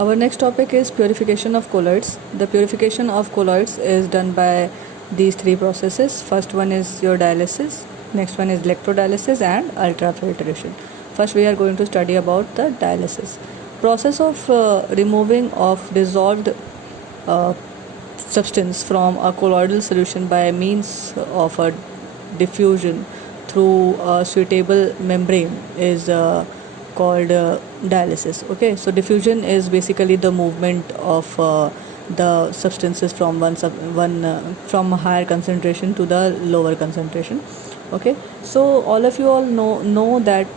Our next topic is purification of colloids. The purification of colloids is done by these three processes. First one is your dialysis, next one is electrodialysis and ultrafiltration. First we are going to study about the dialysis. Process of removing of dissolved substance from a colloidal solution by means of a diffusion through a suitable membrane is called dialysis. Okay, so diffusion is basically the movement of the substances from from a higher concentration to the lower concentration. Okay, so all of you all know that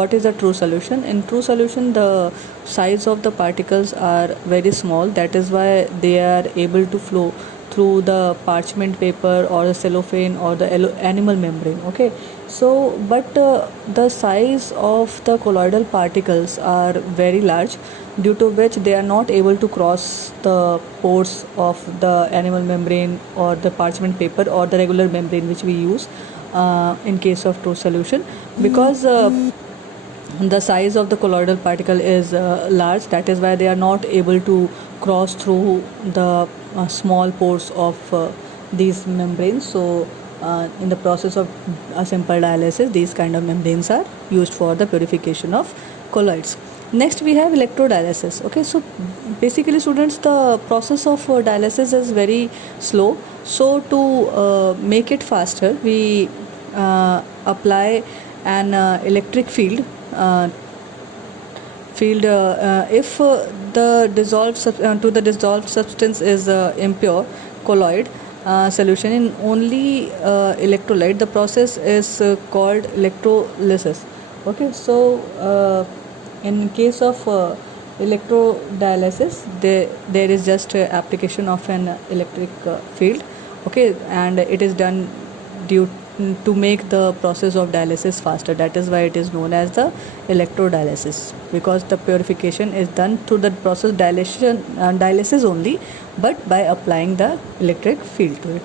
what is a true solution. In true solution, the size of the particles are very small, that is why they are able to flow through the parchment paper or the cellophane or the animal membrane. Okay, so but the size of the colloidal particles are very large, due to which they are not able to cross the pores of the animal membrane or the parchment paper or the regular membrane which we use in case of true solution, because the size of the colloidal particle is large, that is why they are not able to cross through the small pores of these membranes. So in the process of a simple dialysis, these kind of membranes are used for the purification of colloids. Next we have electrodialysis. Okay, so basically students, the process of dialysis is very slow. So to make it faster, we apply an electric field if the dissolved substance is impure colloid solution in only electrolyte, the process is called electrolysis. Okay, so in case of electrodialysis, there is just application of an electric field. Okay, and it is done due to make the process of dialysis faster. That is why it is known as the electrodialysis, because the purification is done through the process dialysis only, but by applying the electric field to it.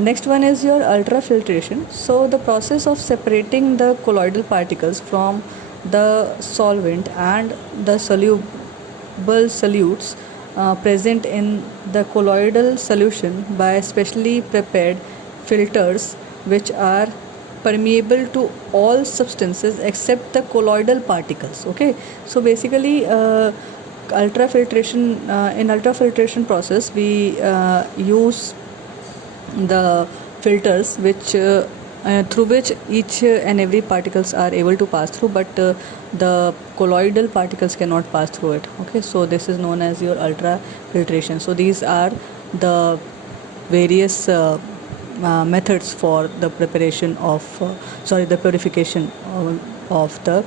Next one is your ultrafiltration. So the process of separating the colloidal particles from the solvent and the soluble solutes present in the colloidal solution by specially prepared filters which are permeable to all substances except the colloidal particles. Okay, so basically ultrafiltration in ultrafiltration process we use the filters which through which each and every particles are able to pass through, but the colloidal particles cannot pass through it. Okay, so this is known as your ultrafiltration. So these are the various methods for the preparation of the purification of the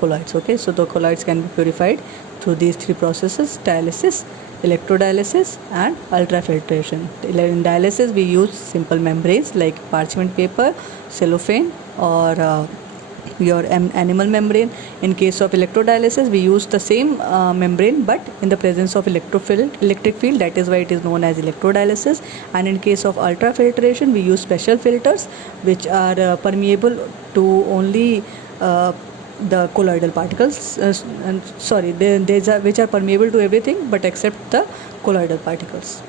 colloids. Okay, so the colloids can be purified through these three processes: dialysis, electrodialysis and ultrafiltration. In dialysis we use simple membranes like parchment paper, cellophane or your animal membrane. In case of electrodialysis we use the same membrane but in the presence of electric field, that is why it is known as electrodialysis. And in case of ultrafiltration we use special filters which are permeable to only the colloidal particles, which are permeable to everything but except the colloidal particles.